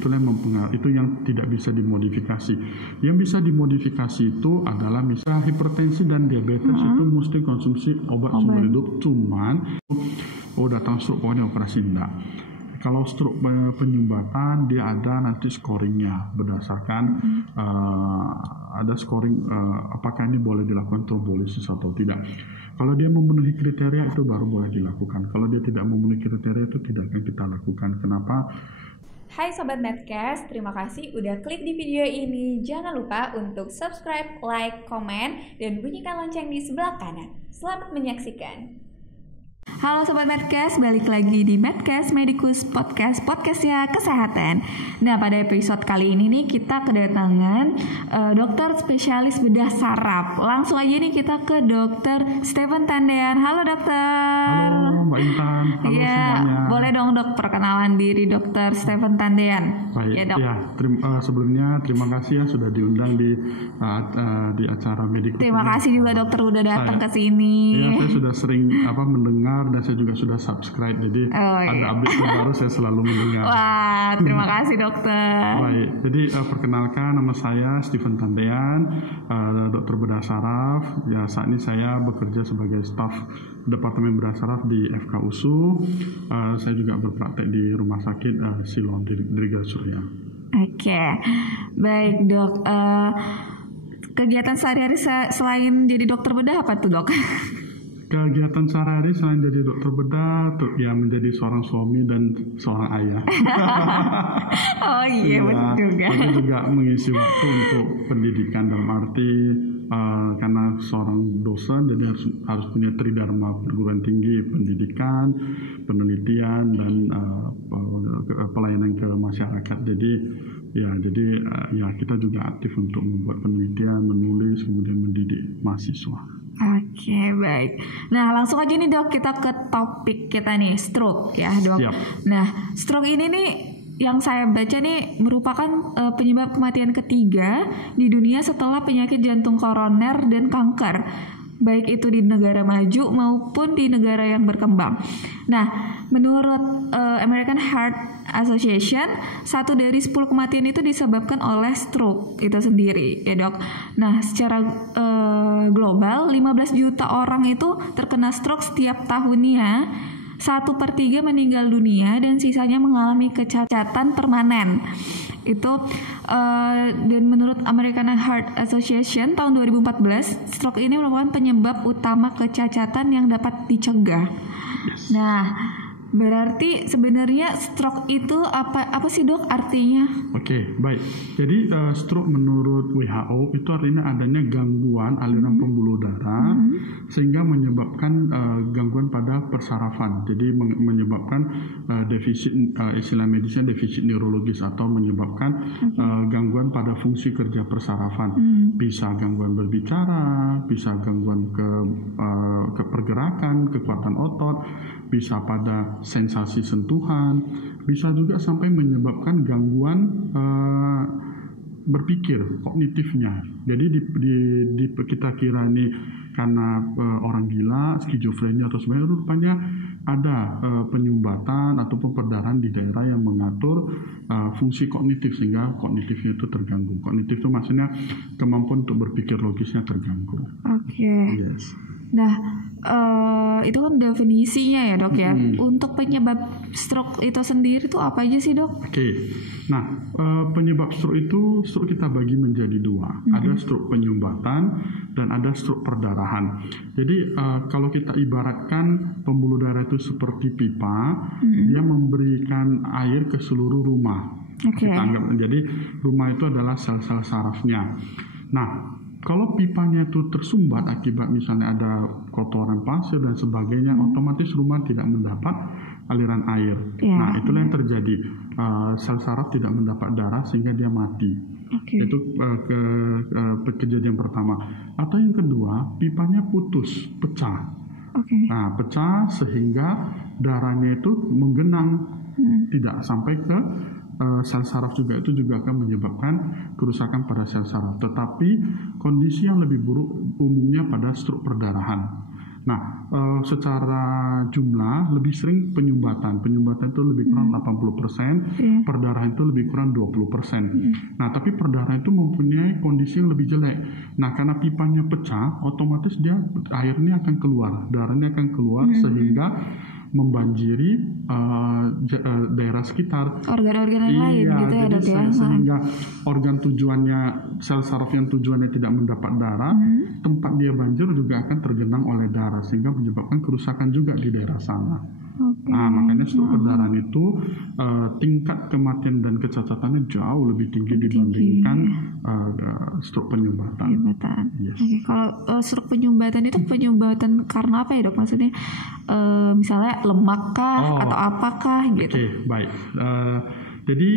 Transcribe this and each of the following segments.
Itulah yang mempengaruhi, itu yang tidak bisa dimodifikasi. Yang bisa dimodifikasi itu adalah misalnya hipertensi dan diabetes itu mesti konsumsi obat seumur hidup. Cuman datang stroke pokoknya operasi enggak. Kalau stroke penyumbatan dia ada nanti scoringnya berdasarkan ada scoring apakah ini boleh dilakukan trombolysis atau tidak. Kalau dia memenuhi kriteria itu baru boleh dilakukan. Kalau dia tidak memenuhi kriteria itu tidak akan kita lakukan. Kenapa? Hai Sobat Medcast, terima kasih udah klik di video ini. Jangan lupa untuk subscribe, like, komen, dan bunyikan lonceng di sebelah kanan. Selamat menyaksikan. Halo Sobat Medcast, balik lagi di Medcast Medicus Podcast, podcastnya kesehatan. Nah, pada episode kali ini nih kita kedatangan dokter spesialis bedah saraf. Langsung aja nih kita ke dokter Stephen Tandean. Halo dokter. Halo Mbak Intan. Halo semuanya. Boleh dong dok perkenalan diri dokter Stephen Tandean. Baik, ya dok. Sebelumnya terima kasih ya sudah diundang di acara Medicus. Terima kasih juga dokter udah datang ke sini. Iya, saya sudah sering mendengar dan saya juga sudah subscribe, jadi ada update baru saya selalu mendengar. Wah, terima kasih dokter. Baik, jadi perkenalkan nama saya Stephen Tandean, dokter bedah saraf. Ya, saat ini saya bekerja sebagai staf Departemen Bedah Saraf di FKUSU. Saya juga berpraktek di Rumah Sakit Siloam Dirga Surya. Oke, baik dok. Kegiatan sehari-hari selain jadi dokter bedah apa tuh dok? Kegiatan sehari-hari selain jadi dokter bedah, ya menjadi seorang suami dan seorang ayah. Oh iya, betul kan. Saya juga mengisi waktu untuk pendidikan dalam arti karena seorang dosen jadi harus punya tridharma perguruan tinggi, pendidikan, penelitian dan pelayanan ke masyarakat. Jadi kita juga aktif untuk membuat penelitian, menulis, kemudian mendidik mahasiswa. Oke, baik. Nah, langsung aja nih dok, kita ke topik kita nih, stroke ya dok. Siap. Nah, stroke ini nih yang saya baca nih merupakan penyebab kematian ketiga di dunia setelah penyakit jantung koroner dan kanker, baik itu di negara maju maupun di negara yang berkembang. Nah, menurut American Heart Association, 1 dari 10 kematian itu disebabkan oleh stroke itu sendiri, ya dok. Nah, secara global 15 juta orang itu terkena stroke setiap tahunnya. 1/3 meninggal dunia dan sisanya mengalami kecacatan permanen. Itu dan menurut American Heart Association tahun 2014, stroke ini merupakan penyebab utama kecacatan yang dapat dicegah. Yes. Nah, berarti sebenarnya stroke itu apa sih dok artinya? Oke, baik. Jadi stroke menurut WHO itu artinya adanya gangguan aliran pembuluh darah sehingga menyebabkan gangguan pada persarafan. Jadi menyebabkan defisit, istilah medisnya defisit neurologis atau menyebabkan gangguan pada fungsi kerja persarafan. Bisa gangguan berbicara, bisa gangguan ke pergerakan, kekuatan otot, bisa pada sensasi sentuhan, bisa juga sampai menyebabkan gangguan berpikir kognitifnya. Jadi kita kira ini karena orang gila, skizofrenia atau sebagainya, rupanya ada penyumbatan ataupun perdarahan di daerah yang mengatur fungsi kognitif sehingga kognitifnya itu terganggu. Kognitif itu maksudnya kemampuan untuk berpikir logisnya terganggu. Oke. Yes. Nah, itu kan definisinya ya dok ya. Untuk penyebab stroke itu sendiri tuh apa aja sih dok? Oke. Nah, penyebab stroke kita bagi menjadi 2. Ada stroke penyumbatan dan ada stroke perdarahan. Jadi kalau kita ibaratkan pembuluh darah itu seperti pipa, dia memberikan air ke seluruh rumah. Okay. Kita anggap jadi rumah itu adalah sel-sel sarafnya. Nah, kalau pipanya itu tersumbat akibat misalnya ada kotoran pasir dan sebagainya, otomatis rumah tidak mendapat aliran air. Nah, itulah yang terjadi. Sel saraf tidak mendapat darah sehingga dia mati. Okay. Itu kejadian pertama. Atau yang kedua, pipanya putus, pecah. Okay. Nah, pecah sehingga darahnya itu menggenang, tidak sampai ke sel saraf juga. Itu juga akan menyebabkan kerusakan pada sel saraf. Tetapi kondisi yang lebih buruk umumnya pada stroke perdarahan. Nah, secara jumlah lebih sering penyumbatan. Penyumbatan itu lebih kurang 80%, perdarahan itu lebih kurang 20%. Nah, tapi perdarahan itu mempunyai kondisi yang lebih jelek. Nah, karena pipanya pecah, otomatis dia airnya akan keluar, darahnya akan keluar sehingga membanjiri daerah sekitar, organ-organ yang lain gitu ya, Dok ya. Sehingga organ tujuannya, sel saraf yang tujuannya tidak mendapat darah, tempat dia banjir juga akan tergenang oleh darah sehingga menyebabkan kerusakan juga di daerah sana. Nah, makanya stroke perdarahan itu tingkat kematian dan kecacatannya jauh lebih tinggi dibandingkan stroke penyumbatan. Yes. Oke, kalau stroke penyumbatan itu penyumbatan karena apa ya, Dok? Maksudnya misalnya lemak kah atau apakah gitu? Oke, baik. Jadi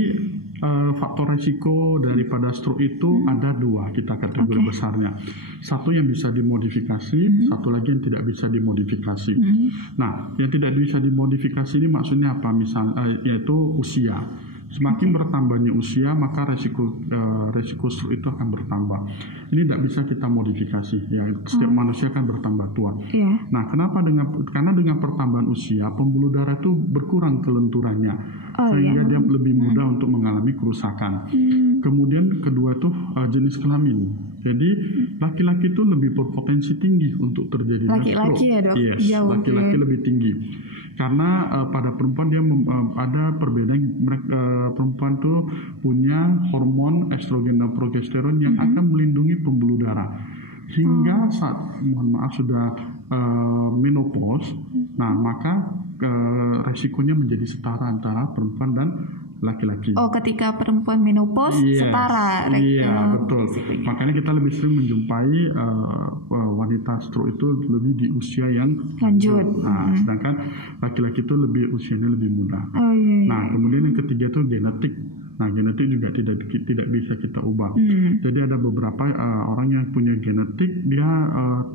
faktor resiko daripada stroke itu ada dua kita kategori besarnya. Satu yang bisa dimodifikasi, satu lagi yang tidak bisa dimodifikasi. Nah, yang tidak bisa dimodifikasi ini maksudnya apa? Misalnya yaitu usia. Semakin bertambahnya usia, maka resiko stroke itu akan bertambah. Ini tidak bisa kita modifikasi. Ya, setiap manusia akan bertambah tua. Nah, kenapa? Karena dengan pertambahan usia, pembuluh darah itu berkurang kelenturannya, sehingga dia lebih mudah untuk mengalami kerusakan. Kemudian kedua itu jenis kelamin. Jadi laki-laki itu lebih berpotensi tinggi untuk terjadi stroke. Laki-laki ya, Dok? Yes, laki-laki lebih tinggi. Karena pada perempuan dia ada perbedaan. Perempuan tuh punya hormon estrogen dan progesteron yang akan melindungi pembuluh darah hingga saat sudah menopause. Nah, maka resikonya menjadi setara antara perempuan dan laki-laki. Ketika perempuan menopause setara. Iya, betul. Makanya kita lebih sering menjumpai wanita stroke itu lebih di usia yang lanjut. Nah, sedangkan laki-laki itu usianya lebih muda. Nah, kemudian yang ketiga itu genetik. Nah, genetik juga tidak bisa kita ubah. Jadi ada beberapa orang yang punya genetik, dia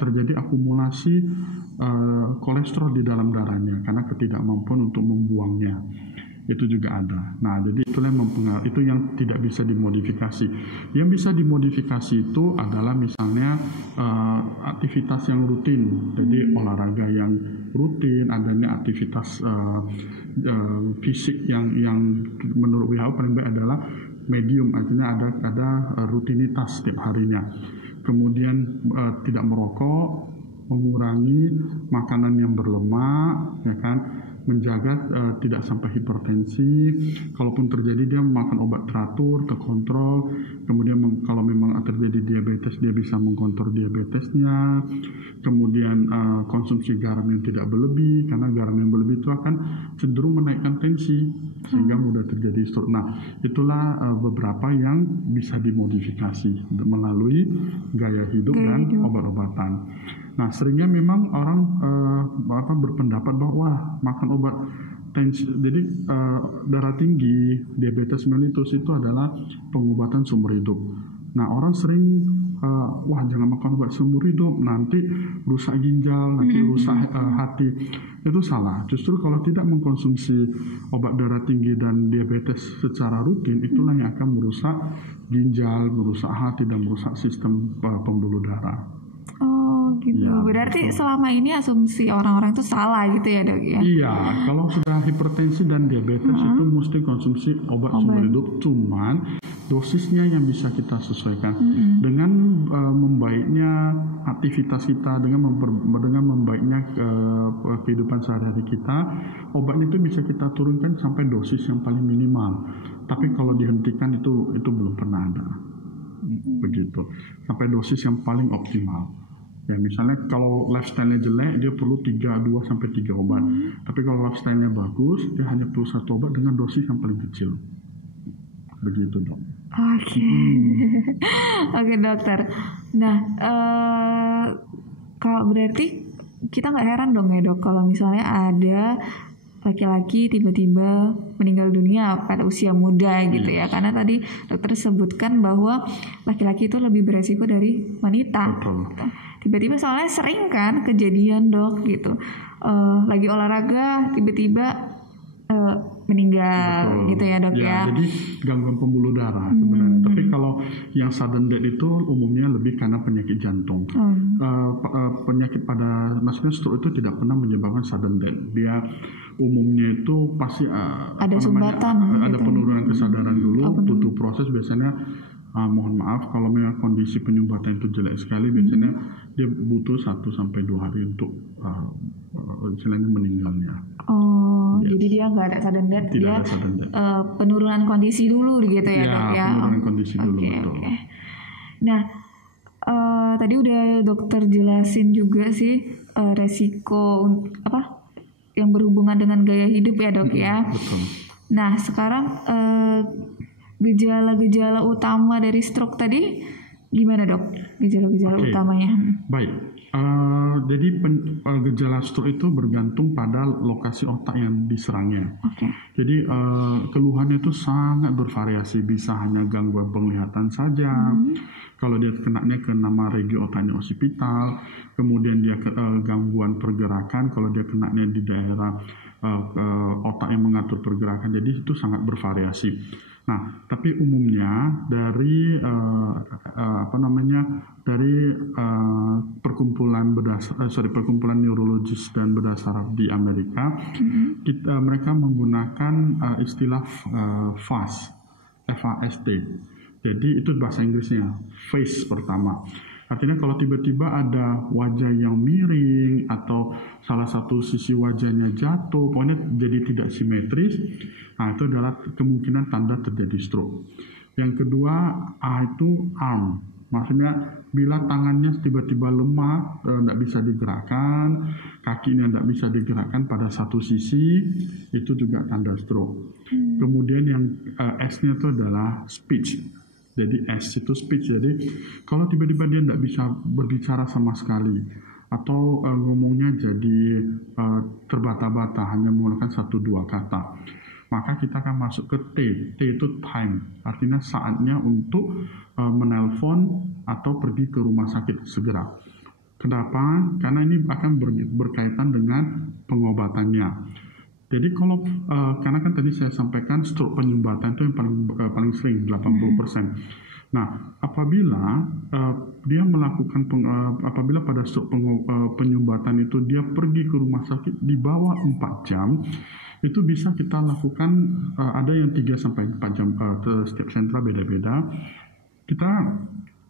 terjadi akumulasi kolesterol di dalam darahnya karena ketidakmampuan untuk membuangnya. Itu juga ada. Nah, jadi itulah yang mempengaruhi, itu yang tidak bisa dimodifikasi. Yang bisa dimodifikasi itu adalah misalnya aktivitas yang rutin. Jadi olahraga yang rutin, adanya aktivitas fisik yang menurut WHO paling baik adalah medium, artinya ada rutinitas setiap harinya. Kemudian tidak merokok, mengurangi makanan yang berlemak, ya kan, menjaga tidak sampai hipertensi. Kalaupun terjadi dia makan obat teratur, terkontrol. Kemudian kalau memang terjadi diabetes, dia bisa mengkontrol diabetesnya. Kemudian konsumsi garam yang tidak berlebih, karena garam yang berlebih itu akan cenderung menaikkan tensi sehingga mudah terjadi stroke. Nah, itulah beberapa yang bisa dimodifikasi melalui gaya hidup dan obat-obatan. Nah, seringnya memang orang berpendapat bahwa makan obat tensi, jadi darah tinggi, diabetes mellitus itu adalah pengobatan seumur hidup. Nah, orang sering jangan makan obat seumur hidup, nanti rusak ginjal, nanti rusak hati. Itu salah. Justru kalau tidak mengkonsumsi obat darah tinggi dan diabetes secara rutin, itulah yang akan merusak ginjal, merusak hati, dan merusak sistem pembuluh darah. Gitu. Ya, berarti betul. Selama ini asumsi orang-orang itu salah gitu ya, Dok ya? Iya, kalau sudah hipertensi dan diabetes itu mesti konsumsi obat seumur hidup, cuman dosisnya yang bisa kita sesuaikan dengan membaiknya aktivitas kita, dengan membaiknya kehidupan sehari-hari kita. Obatnya itu bisa kita turunkan sampai dosis yang paling minimal. Tapi kalau dihentikan itu belum pernah ada. Begitu. Sampai dosis yang paling optimal. Ya, misalnya kalau lifestyle-nya jelek, dia perlu 2-3 obat. Tapi kalau lifestyle-nya bagus, dia hanya perlu 1 obat dengan dosis yang paling kecil. Begitu, Dok. Oke. Oke, dokter. Nah, kalau berarti kita nggak heran dong ya, Dok, kalau misalnya ada laki-laki tiba-tiba meninggal dunia pada usia muda gitu ya, karena tadi dokter sebutkan bahwa laki-laki itu lebih beresiko dari wanita. Betul. Tiba-tiba soalnya sering kan kejadian, Dok, gitu, lagi olahraga tiba-tiba meninggal. Betul. Gitu ya dok ya. Jadi gangguan pembuluh darah sebenarnya. Tapi kalau yang sudden death itu umumnya lebih karena penyakit jantung. Penyakit maksudnya stroke itu tidak pernah menyebabkan sudden death. Dia umumnya itu pasti ada sumbatan, ada gitu. penurunan kesadaran dulu, butuh proses biasanya. Mohon maaf kalau memang kondisi penyumbatan itu jelek sekali, biasanya dia butuh 1-2 hari untuk istilahnya meninggalnya. Jadi dia nggak ada sudden death, Tidak dia ada sudden death. penurunan kondisi dulu gitu ya dok ya. Penurunan kondisi dulu, betul. Okay. Nah, tadi udah dokter jelasin juga sih resiko yang berhubungan dengan gaya hidup ya dok ya. Betul. Nah sekarang gejala-gejala utama dari stroke tadi gimana dok? Gejala-gejala utamanya? Baik. Jadi gejala stroke itu bergantung pada lokasi otak yang diserangnya. Jadi keluhannya itu sangat bervariasi. Bisa hanya gangguan penglihatan saja. Kalau dia kenanya ke nama regi otaknya occipital, kemudian dia gangguan pergerakan. Kalau dia kenanya di daerah otak yang mengatur pergerakan. Jadi itu sangat bervariasi. Nah, tapi umumnya dari perkumpulan neurologis dan bedah saraf di Amerika, mereka menggunakan istilah FAST, F-A-S-T. Jadi itu bahasa Inggrisnya, face pertama. Artinya kalau tiba-tiba ada wajah yang miring atau salah satu sisi wajahnya jatuh, pokoknya jadi tidak simetris, nah itu adalah kemungkinan tanda terjadi stroke. Yang kedua, itu arm. Maksudnya bila tangannya tiba-tiba lemah, tidak bisa digerakkan, kakinya tidak bisa digerakkan pada satu sisi, itu juga tanda stroke. Kemudian yang S-nya itu adalah speech. Jadi S itu speech. Jadi kalau tiba-tiba dia tidak bisa berbicara sama sekali atau ngomongnya jadi terbata-bata, hanya menggunakan 1-2 kata, maka kita akan masuk ke T. T itu time, artinya saatnya untuk menelpon atau pergi ke rumah sakit segera. Kenapa? Karena ini akan berkaitan dengan pengobatannya. Jadi kalau karena kan tadi saya sampaikan stroke penyumbatan itu yang paling sering 80%. Nah, apabila dia melakukan apabila pada stroke penyumbatan itu dia pergi ke rumah sakit di bawah 4 jam, itu bisa kita lakukan ada yang 3-4 jam, setiap sentra beda-beda. Kita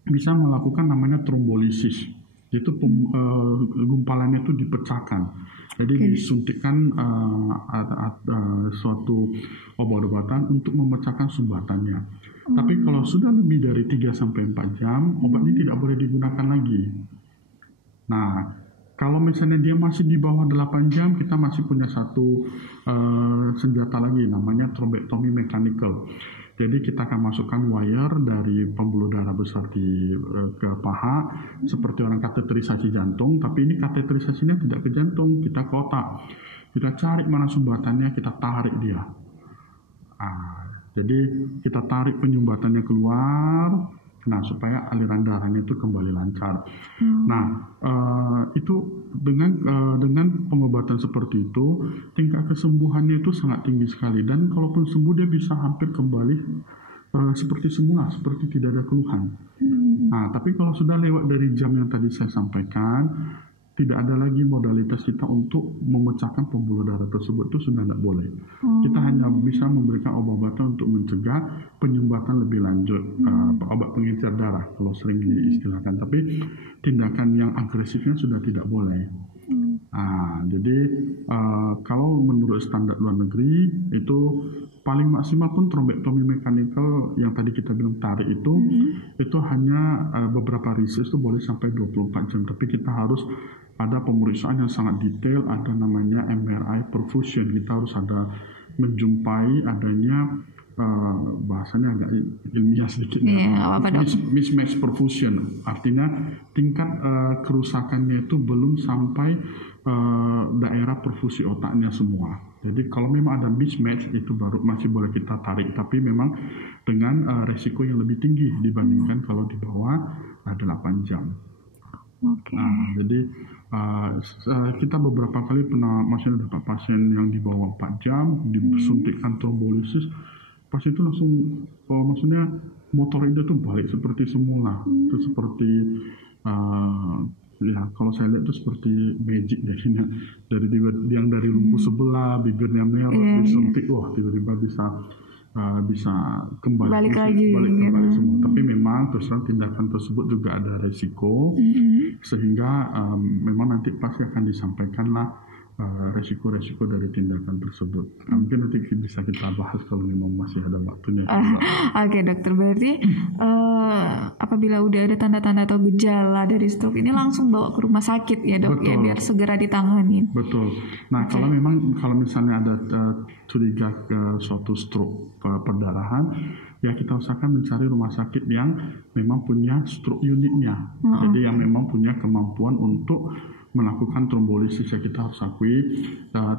bisa melakukan namanya trombolisis. Itu gumpalannya itu dipecahkan. Jadi disuntikkan suatu obat-obatan untuk memecahkan sumbatannya. Tapi kalau sudah lebih dari 3-4 jam, obat ini tidak boleh digunakan lagi. Nah, kalau misalnya dia masih di bawah 8 jam, kita masih punya satu senjata lagi, namanya thrombectomy mechanical. Jadi kita akan masukkan wire dari pembuluh darah besar ke paha, seperti orang kateterisasi jantung, tapi ini kateterisasinya tidak ke jantung, kita ke otak. Kita cari mana sumbatannya, kita tarik dia. Jadi kita tarik penyumbatannya keluar, nah supaya aliran darahnya itu kembali lancar. Nah, itu dengan pengobatan seperti itu, tingkat kesembuhannya itu sangat tinggi sekali, dan kalaupun sembuh dia bisa hampir kembali seperti semula, seperti tidak ada keluhan. Nah, tapi kalau sudah lewat dari jam yang tadi saya sampaikan, tidak ada lagi modalitas kita untuk memecahkan pembuluh darah tersebut, itu sudah tidak boleh. Kita hanya bisa memberikan obat-obatan untuk mencegah penyumbatan lebih lanjut, obat pengencer darah kalau sering diistilahkan, tapi tindakan yang agresifnya sudah tidak boleh. Jadi kalau menurut standar luar negeri itu paling maksimal pun trombektomi mechanical yang tadi kita bilang tarik itu hanya beberapa research itu boleh sampai 24 jam, tapi kita harus ada pemeriksaan yang sangat detail, ada namanya MRI perfusion. Kita harus ada menjumpai adanya bahasanya agak ilmiah sedikit, mismatch perfusion, artinya tingkat kerusakannya itu belum sampai daerah perfusi otaknya semua. Jadi kalau memang ada mismatch itu baru masih boleh kita tarik, tapi memang dengan resiko yang lebih tinggi dibandingkan kalau di bawah 8 jam. Oke. Jadi kita beberapa kali pernah maksudnya dapat pasien yang di bawah 4 jam disuntikkan trombolisis, pasien itu langsung maksudnya motor itu tuh balik seperti semula. Itu seperti ya kalau saya lihat itu seperti magic jadinya, yang dari lumpuh sebelah bibirnya merah disuntik, wah tiba-tiba bisa kembali balik lagi kembali semua. Tapi memang terus terang tindakan tersebut juga ada resiko, sehingga memang nanti pasti akan disampaikanlah resiko-resiko dari tindakan tersebut. Mungkin nanti bisa kita bahas kalau memang masih ada waktunya. Oke dokter, berarti apabila udah ada tanda-tanda atau gejala dari stroke ini langsung bawa ke rumah sakit ya dok. Betul. Ya biar segera ditangani. Betul. Nah kalau misalnya ada curiga ke suatu stroke perdarahan, ya kita usahakan mencari rumah sakit yang memang punya stroke unitnya. Jadi yang memang punya kemampuan untuk melakukan trombolisis. Ya kita harus akui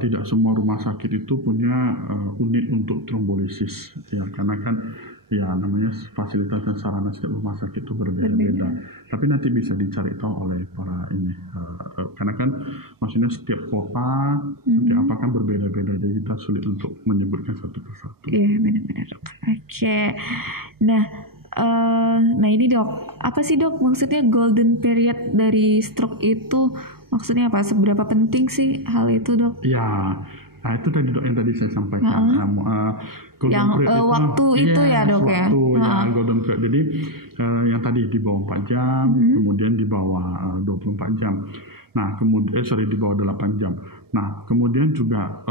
tidak semua rumah sakit itu punya unit untuk trombolisis. Ya karena kan ya namanya fasilitas dan sarana setiap rumah sakit itu berbeda-beda. Tapi nanti bisa dicari tahu oleh para ini. Karena kan maksudnya setiap kota, setiap apa kan berbeda-beda. Jadi kita sulit untuk menyebutkan satu persatu. Iya benar-benar dok. Oke. Nah ini dok, apa sih dok maksudnya golden period dari stroke itu? Maksudnya apa? Seberapa penting sih hal itu dok? Ya, nah itu tadi dok yang tadi saya sampaikan. Yang waktu itu ya dok ya? Golden period. Jadi yang tadi di bawah 4 jam, kemudian di bawah 24 jam. Nah kemudian di bawah 8 jam. Nah kemudian juga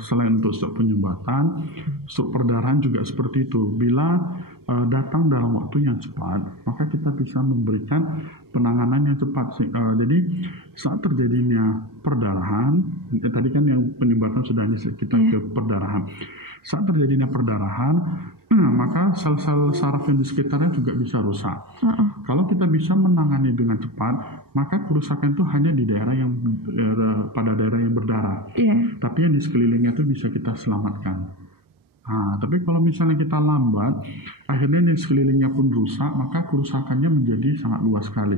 selain untuk stroke penyumbatan, stroke perdarahan juga seperti itu. Bila datang dalam waktu yang cepat, maka kita bisa memberikan penanganan yang cepat. Jadi saat terjadinya perdarahan, tadi kan yang penyumbatan sudah kita ke perdarahan. Saat terjadinya perdarahan, maka sel-sel saraf yang di sekitarnya juga bisa rusak. Kalau kita bisa menangani dengan cepat, maka kerusakan itu hanya di daerah yang pada daerah yang berdarah. Tapi yang di sekelilingnya itu bisa kita selamatkan. Tapi kalau misalnya kita lambat, akhirnya di sekelilingnya pun rusak, maka kerusakannya menjadi sangat luas sekali.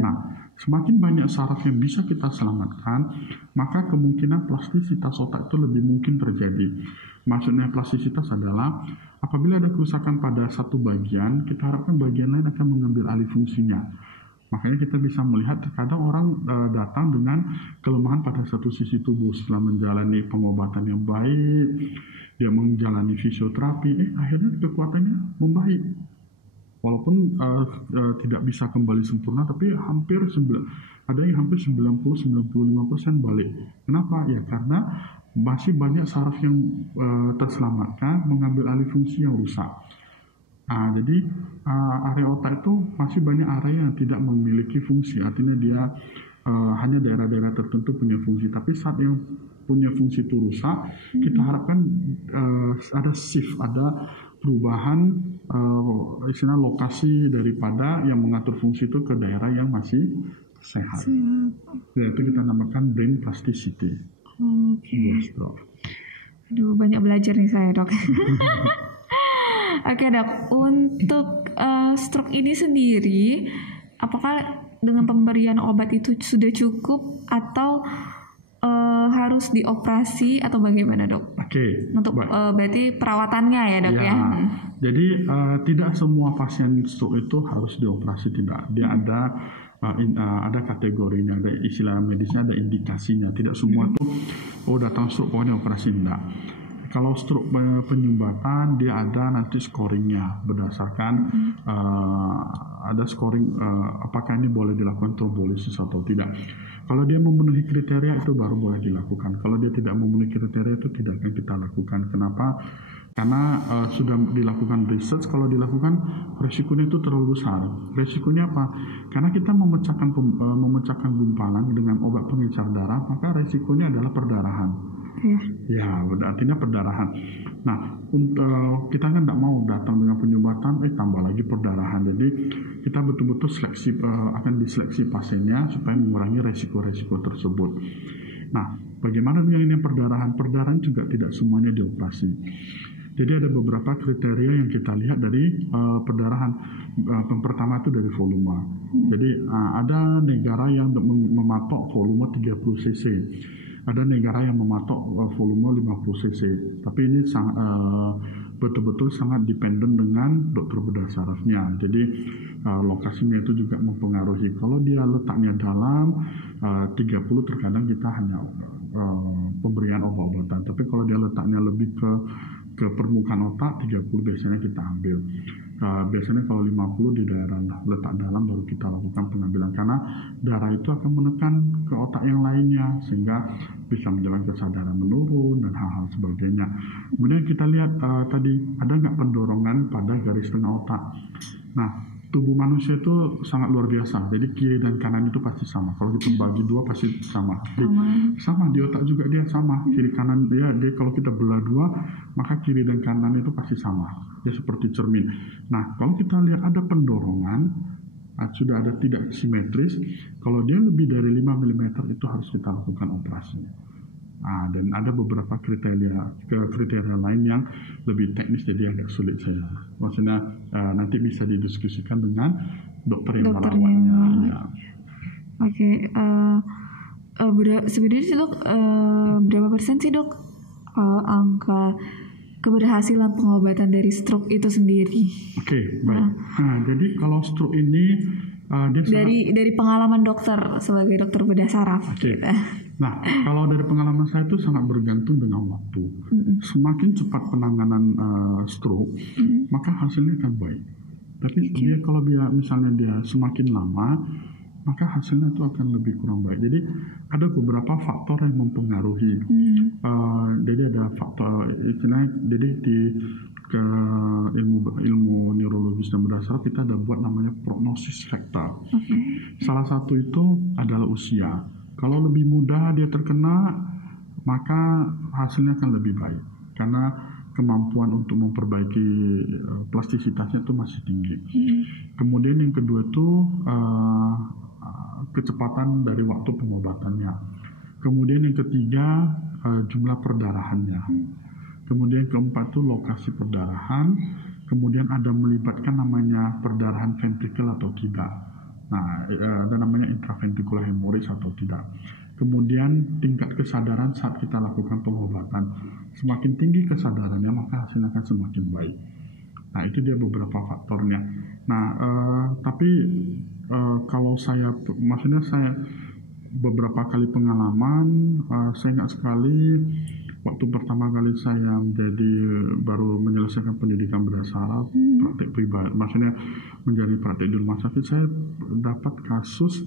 Nah, semakin banyak saraf yang bisa kita selamatkan, maka kemungkinan plastisitas otak itu lebih mungkin terjadi. Maksudnya plastisitas adalah apabila ada kerusakan pada satu bagian, kita harapkan bagian lain akan mengambil alih fungsinya. Makanya kita bisa melihat terkadang orang datang dengan kelemahan pada satu sisi tubuh setelah menjalani pengobatan yang baik, dia menjalani fisioterapi, akhirnya kekuatannya membaik. Walaupun tidak bisa kembali sempurna, tapi ada yang hampir 90-95% balik. Kenapa? Ya karena masih banyak saraf yang terselamatkan mengambil alih fungsi yang rusak. Jadi area otak itu masih banyak area yang tidak memiliki fungsi, artinya dia hanya daerah-daerah tertentu punya fungsi. Tapi saat yang punya fungsi itu rusak, kita harapkan ada shift, ada perubahan istilah lokasi daripada yang mengatur fungsi itu ke daerah yang masih sehat. Yaitu kita namakan brain plasticity. Aduh, banyak belajar nih saya dok. Oke dok, untuk stroke ini sendiri, apakah dengan pemberian obat itu sudah cukup atau harus dioperasi atau bagaimana dok? Untuk berarti perawatannya ya dok ya? Jadi tidak semua pasien stroke itu harus dioperasi, tidak. Dia ada kategorinya, ada istilah medisnya, ada indikasinya. Tidak semua itu datang stroke pokoknya operasi, tidak. Kalau stroke penyumbatan, dia ada nanti scoringnya berdasarkan ada scoring apakah ini boleh dilakukan trombolisis atau tidak. Kalau dia memenuhi kriteria itu baru boleh dilakukan. Kalau dia tidak memenuhi kriteria itu tidak akan kita lakukan. Kenapa? Karena sudah dilakukan research, kalau dilakukan resikonya itu terlalu besar. Resikonya apa? Karena kita memecahkan gumpalan dengan obat pengencer darah, maka resikonya adalah perdarahan. Ya, artinya perdarahan. Nah, kita kan tidak mau datang dengan penyumbatan, tambah lagi perdarahan. Jadi kita betul-betul akan diseleksi pasiennya supaya mengurangi resiko-resiko tersebut. Nah, bagaimana dengan ini perdarahan? Perdarahan juga tidak semuanya dioperasi. Jadi ada beberapa kriteria yang kita lihat dari perdarahan. Yang pertama itu dari volume. Jadi ada negara yang mematok volume 30 cc. Ada negara yang mematok volume 50 cc. Tapi ini betul-betul sangat dependen dengan dokter bedah sarafnya. Jadi lokasinya itu juga mempengaruhi. Kalau dia letaknya dalam 30 terkadang kita hanya pemberian obat-obatan. Tapi kalau dia letaknya lebih ke permukaan otak, 30 biasanya kita ambil. Biasanya kalau 50 di daerah letak dalam baru kita lakukan pengambilan, karena darah itu akan menekan ke otak yang lainnya sehingga bisa menyebabkan kesadaran menurun dan hal-hal sebagainya. Kemudian kita lihat tadi ada nggak pendorongan pada garis tengah otak. Nah, tubuh manusia itu sangat luar biasa. Jadi kiri dan kanan itu pasti sama. Kalau kita bagi dua pasti sama. Sama di otak juga dia sama. Kiri kanan dia kalau kita belah dua, maka kiri dan kanan itu pasti sama. Dia seperti cermin. Nah, kalau kita lihat ada pendorongan, sudah ada tidak simetris. Kalau dia lebih dari 5 mm itu harus kita lakukan operasi. Dan ada beberapa kriteria lain yang lebih teknis, jadi agak sulit saja. Maksudnya nanti bisa didiskusikan dengan dokter yang merawatnya. Ya. Oke, sebenarnya sih dok, berapa persen sih dok angka keberhasilan pengobatan dari stroke itu sendiri? Oke, baik. Jadi kalau stroke ini dari pengalaman dokter sebagai dokter bedah saraf. Gitu. Nah, kalau dari pengalaman saya itu sangat bergantung dengan waktu. Semakin cepat penanganan stroke, maka hasilnya akan baik. Tapi kalau misalnya dia semakin lama, maka hasilnya itu akan lebih kurang baik. Jadi ada beberapa faktor yang mempengaruhi. Jadi ada faktor istilahnya, jadi di ilmu neurologis dan bedah saraf kita ada buat namanya prognosis factor. Salah satu itu adalah usia. Kalau lebih muda dia terkena, maka hasilnya akan lebih baik karena kemampuan untuk memperbaiki plastisitasnya itu masih tinggi. Kemudian yang kedua itu kecepatan dari waktu pengobatannya. Kemudian yang ketiga jumlah perdarahannya. Kemudian keempat itu lokasi perdarahan. Kemudian ada melibatkan namanya perdarahan ventrikel atau tidak. Nah, ada namanya intraventricular hemorrhage atau tidak. Kemudian tingkat kesadaran saat kita lakukan pengobatan. Semakin tinggi kesadarannya, maka hasilnya akan semakin baik. Nah, itu dia beberapa faktornya. Nah, tapi kalau saya beberapa kali pengalaman, saya ingat sekali waktu pertama kali saya baru menyelesaikan pendidikan bedah saraf, praktek pribadi, maksudnya menjadi praktek di rumah sakit, saya dapat kasus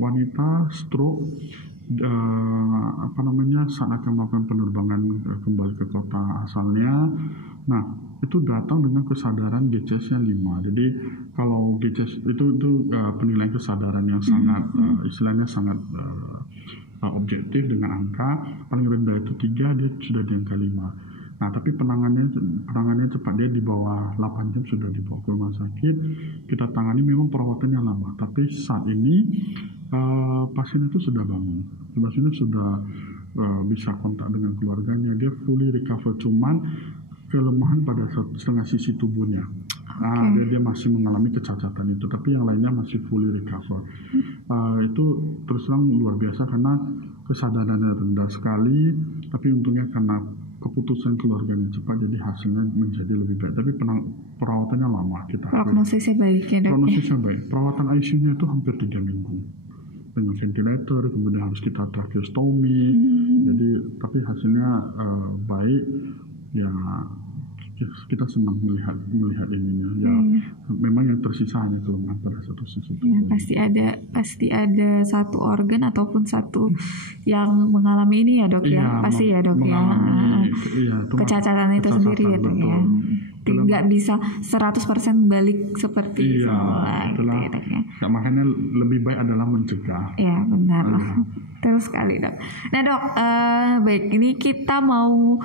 wanita stroke saat akan melakukan penerbangan kembali ke kota asalnya. Nah, itu datang dengan kesadaran GCS-nya 5. Jadi kalau GCS itu penilaian kesadaran yang sangat istilahnya sangat objektif dengan angka paling rendah itu 3, dia sudah di angka 5. Nah, tapi penanganannya cepat, dia di bawah 8 jam sudah dibawa ke rumah sakit. Kita tangani, memang perawatannya lama, tapi saat ini pasien itu sudah bangun. Maksudnya sudah bisa kontak dengan keluarganya, dia fully recover, cuman kelemahan pada setengah sisi tubuhnya. Dia masih mengalami kecacatan itu, tapi yang lainnya masih fully recover. Itu terus terang luar biasa karena kesadarannya rendah sekali, tapi untungnya karena keputusan keluarganya cepat, jadi hasilnya menjadi lebih baik. Tapi perawatannya lama kita. Prognosisnya baik ya dok? Prognosisnya baik. Perawatan ICU-nya itu hampir 3 minggu dengan ventilator, kemudian harus kita tracheostomy. Jadi tapi hasilnya baik. Ya kita senang melihat ininya. Ya memang yang tersisa hanya kelemahan pada satu sisi. Ya, pasti ada satu organ ataupun satu yang mengalami ini ya dok ya. Pasti ya dok ya. Kecacatan itu sendiri ya dok ya. Tidak bisa 100% balik seperti semula gitu ya dok ya. Ya, makanya lebih baik adalah mencegah. Ya benar. Terus sekali dok. Nah dok, baik, ini kita mau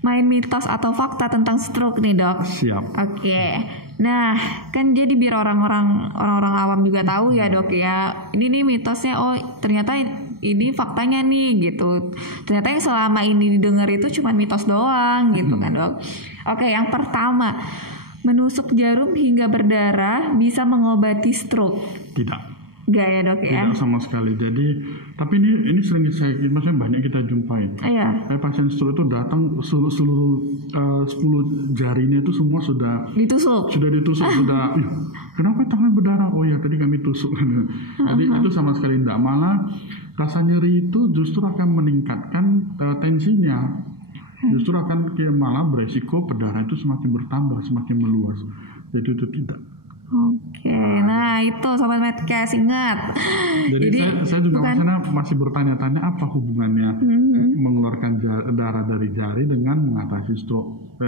main mitos atau fakta tentang stroke nih dok. Siap. Oke. Nah, kan jadi biar orang-orang awam juga tahu ya dok ya. Ini nih mitosnya, ternyata ini faktanya nih gitu. Ternyata yang selama ini didengar itu cuma mitos doang gitu kan dok. Oke, yang pertama, menusuk jarum hingga berdarah bisa mengobati stroke. Tidak. Enggak ya dok ya? Tidak sama sekali. Jadi, tapi ini sering maksudnya banyak kita jumpai. Iya. Pasien stroke itu datang seluruh 10 jarinya itu semua sudah ditusuk. Sudah. Kenapa tangan berdarah? Oh ya, tadi kami tusuk. Jadi itu sama sekali tidak. Malah rasa nyeri itu justru akan meningkatkan tensinya. Justru akan malah beresiko perdarahan itu semakin bertambah, semakin meluas. Jadi itu tidak. Oke, nah itu Sobat Medcast ingat. Jadi saya juga masih bertanya-tanya apa hubungannya mengeluarkan darah dari jari dengan mengatasi stroke.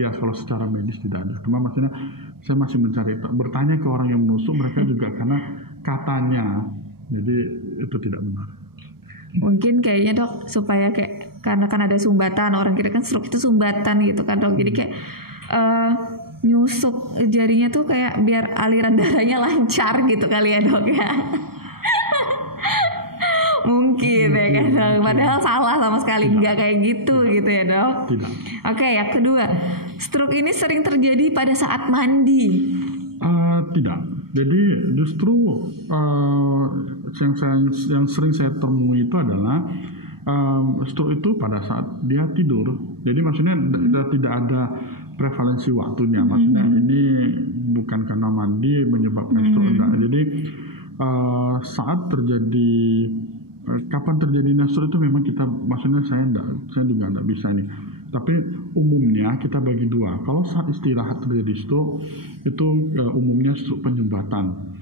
Ya kalau secara medis tidak ada. Cuma maksudnya saya masih bertanya ke orang yang menusuk, mereka juga karena katanya. Jadi itu tidak benar. Mungkin kayaknya dok supaya karena kan ada sumbatan, orang kira kan stroke itu sumbatan gitu kan dok. Jadi kayak nyusuk jarinya tuh kayak biar aliran darahnya lancar gitu kali ya dok ya. Mungkin ya kan dok. Padahal salah sama sekali, nggak kayak gitu ya dok. Oke, yang kedua, stroke ini sering terjadi pada saat mandi. Tidak. Jadi justru yang sering saya temui itu adalah stroke itu pada saat dia tidur. Jadi maksudnya tidak ada prevalensi waktunya. Maksudnya ini bukan karena mandi menyebabkan stroke, enggak. Jadi saat terjadi kapan terjadinya stroke itu memang kita, maksudnya saya juga enggak bisa nih. Tapi umumnya kita bagi dua. Kalau saat istirahat terjadi stroke itu umumnya stroke penyumbatan.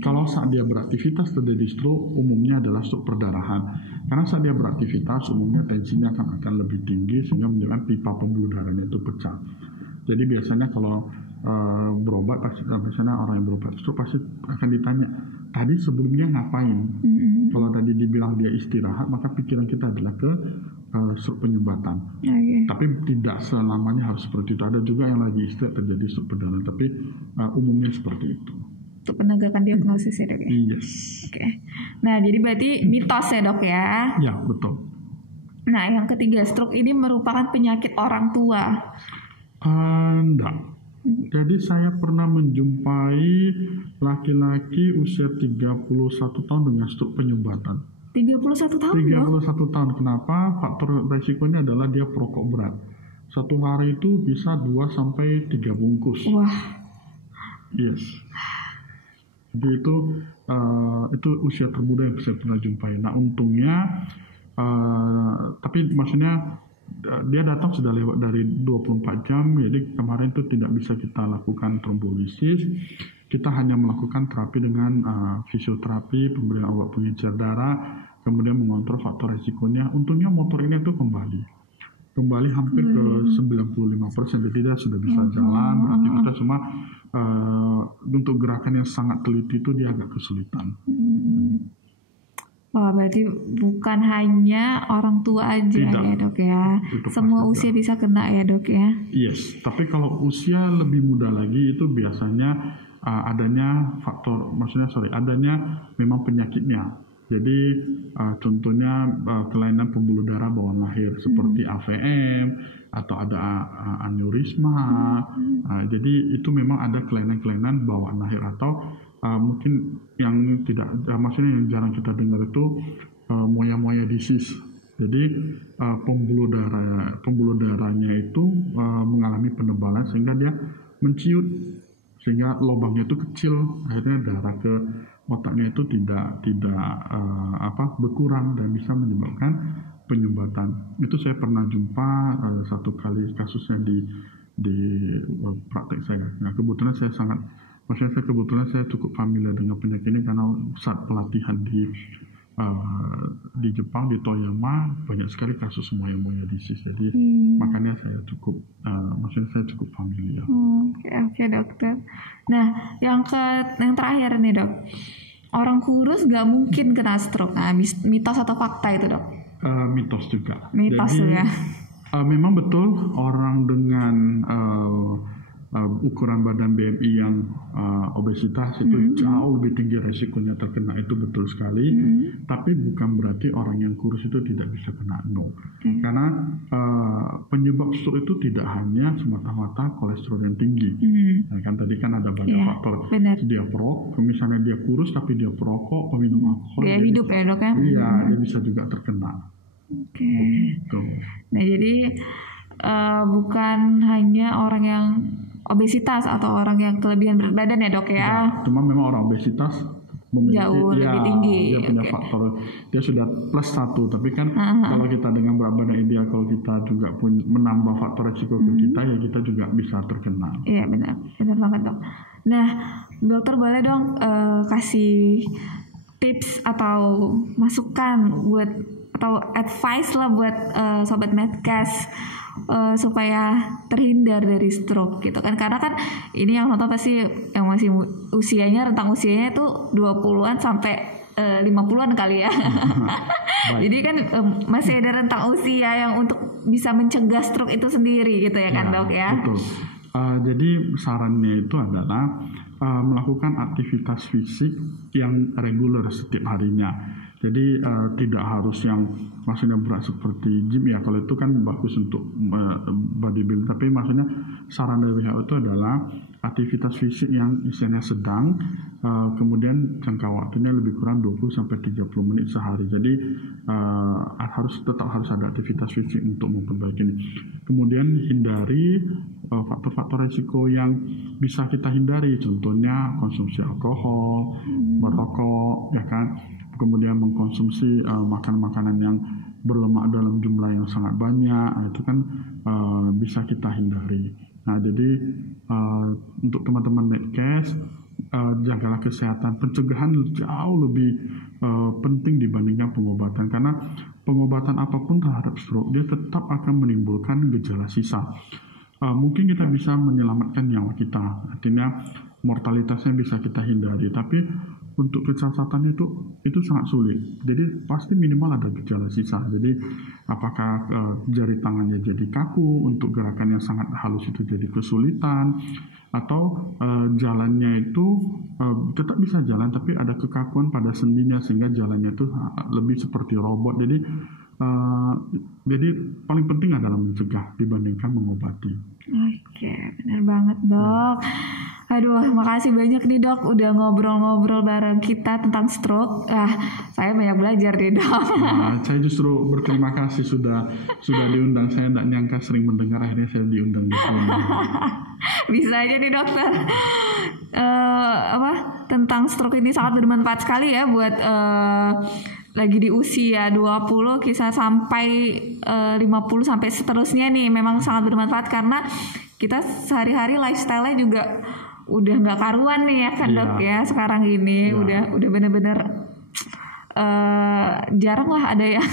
Kalau saat dia beraktivitas terjadi stroke, umumnya adalah stroke perdarahan. Karena saat dia beraktivitas, umumnya tensinya akan lebih tinggi sehingga menyebabkan pipa pembuluh darahnya itu pecah. Jadi biasanya kalau berobat, biasanya orang yang berobat stroke pasti akan ditanya, tadi sebelumnya ngapain? Kalau tadi dibilang dia istirahat, maka pikiran kita adalah ke stroke penyumbatan. Tapi tidak selamanya harus seperti itu. Ada juga yang lagi istirahat terjadi stroke perdarahan, tapi umumnya seperti itu. Untuk penegakan diagnosis ya dok ya? Yes. Oke. Nah jadi berarti mitos ya dok ya? Ya betul. Nah yang ketiga, stroke ini merupakan penyakit orang tua. Enggak. Jadi saya pernah menjumpai laki-laki usia 31 tahun dengan stroke penyumbatan. 31 tahun 31 tahun. Kenapa? Faktor resikonya adalah dia perokok berat. Satu hari itu bisa 2-3 bungkus. Wah. Yes. Jadi itu usia termuda yang saya pernah jumpai. Nah untungnya, tapi maksudnya dia datang sudah lewat dari 24 jam. Jadi kemarin itu tidak bisa kita lakukan trombolisis. Kita hanya melakukan terapi dengan fisioterapi, pemberian obat pengencer darah, kemudian mengontrol faktor resikonya. Untungnya motor ini itu kembali hampir ke 95%. Jadi dia sudah bisa jalan, aktivitas, cuma untuk gerakan yang sangat teliti itu dia agak kesulitan. Wah, berarti bukan hanya orang tua aja. Tidak. Ya dok ya. Semua usia bisa kena ya dok ya. Yes, tapi kalau usia lebih muda lagi itu biasanya adanya adanya memang penyakitnya. Jadi contohnya kelainan pembuluh darah bawaan lahir seperti AVM atau ada aneurisma. Jadi itu memang ada kelainan-kelainan bawaan lahir atau mungkin yang tidak, maksudnya yang jarang kita dengar itu moya-moya disease. Jadi pembuluh darahnya itu mengalami penebalan sehingga dia menciut, sehingga lubangnya itu kecil, akhirnya darah ke otaknya itu tidak berkurang dan bisa menyebabkan penyumbatan. Itu saya pernah jumpa satu kali kasusnya di praktek saya. Nah, kebetulan saya cukup familiar dengan penyakit ini karena saat pelatihan di Jepang, di Toyama, banyak sekali kasus moya-moya disease. Jadi makanya saya cukup familiar. Oke, dokter. Nah, yang terakhir nih dok, orang kurus gak mungkin kena stroke. Nah, mitos atau fakta itu dok? Mitos juga. Mitos. Jadi, memang betul orang dengan ukuran badan BMI yang obesitas itu jauh lebih tinggi resikonya terkena, itu betul sekali. Tapi bukan berarti orang yang kurus itu tidak bisa kena, no. Karena penyebab stroke itu tidak hanya semata-mata kolesterol yang tinggi. Nah, kan tadi kan ada banyak faktor. Benar. Dia perokok, misalnya dia kurus tapi dia perokok, peminum alkohol. Gaya hidup ya dok ya? Iya, dia bisa juga terkena. Gitu. Nah jadi bukan hanya orang yang obesitas atau orang yang kelebihan berat badan ya dok ya? Ya, cuma memang orang obesitas memiliki jauh lebih tinggi. Dia punya faktor, dia sudah plus 1. Tapi kan kalau kita dengan berat badan ideal, kalau kita juga pun menambah faktor resiko ke kita, ya kita juga bisa terkena. Iya benar banget dok. Nah dokter boleh dong kasih tips atau masukan buat atau advice lah buat sobat Medcast supaya terhindar dari stroke gitu kan, karena kan ini yang nonton pasti yang masih usianya rentang usianya tuh 20-an sampai 50-an kali ya. Jadi kan masih ada rentang usia yang untuk bisa mencegah stroke itu sendiri gitu ya kan dok ya. Betul. Jadi sarannya itu adalah melakukan aktivitas fisik yang reguler setiap harinya. Jadi tidak harus yang maksudnya berat seperti gym ya, kalau itu kan bagus untuk bodybuilding. Tapi maksudnya saran dari WHO itu adalah aktivitas fisik yang istilahnya sedang, kemudian jangka waktunya lebih kurang 20-30 menit sehari. Jadi tetap harus ada aktivitas fisik untuk memperbaiki ini. Kemudian hindari faktor-faktor risiko yang bisa kita hindari, contohnya konsumsi alkohol, merokok, ya kan. Kemudian mengkonsumsi makanan-makanan yang berlemak dalam jumlah yang sangat banyak, itu kan bisa kita hindari. Nah, jadi untuk teman-teman Medcast, jagalah kesehatan. Pencegahan jauh lebih penting dibandingkan pengobatan, karena pengobatan apapun terhadap stroke dia tetap akan menimbulkan gejala sisa. Mungkin kita bisa menyelamatkan nyawa kita, artinya mortalitasnya bisa kita hindari, tapi untuk kecacatannya itu sangat sulit. Jadi pasti minimal ada gejala sisa. Jadi apakah jari tangannya jadi kaku, untuk gerakan yang sangat halus itu jadi kesulitan, atau jalannya itu tetap bisa jalan tapi ada kekakuan pada sendinya sehingga jalannya itu lebih seperti robot. Jadi paling penting adalah mencegah dibandingkan mengobati. Oke, benar banget dok. Aduh, makasih banyak nih dok udah ngobrol-ngobrol bareng kita tentang stroke. Saya banyak belajar nih dok. Saya justru berterima kasih sudah diundang. Saya tidak nyangka sering mendengar, akhirnya saya diundang di sini. Bisa aja nih dokter. Tentang stroke ini sangat bermanfaat sekali ya buat lagi di usia 20 kisah sampai 50 sampai seterusnya nih, memang sangat bermanfaat karena kita sehari-hari lifestyle-nya juga udah nggak karuan nih ya kan dok ya sekarang ini. Udah bener-bener jarang lah ada yang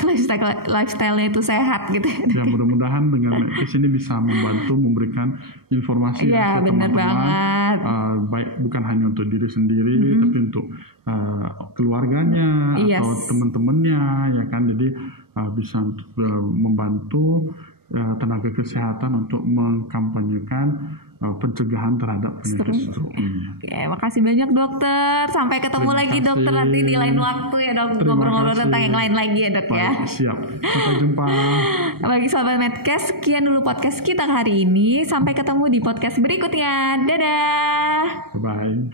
lifestyle-nya itu sehat gitu. Ya mudah-mudahan dengan Medcast ini bisa membantu memberikan informasi ke teman-teman, baik bukan hanya untuk diri sendiri tapi untuk keluarganya atau teman-temannya ya kan. Jadi bisa membantu tenaga kesehatan untuk mengkampanyekan pencegahan terhadap penyakit stroke ini. Oke, makasih banyak dokter. Sampai ketemu lagi dokter nanti di lain waktu ya dok. Ngobrol-ngobrol tentang yang lain lagi ya dok ya. Siap. Sampai jumpa. Bagi sahabat Medcast, sekian dulu podcast kita hari ini. Sampai ketemu di podcast berikutnya. Dadah. Bye.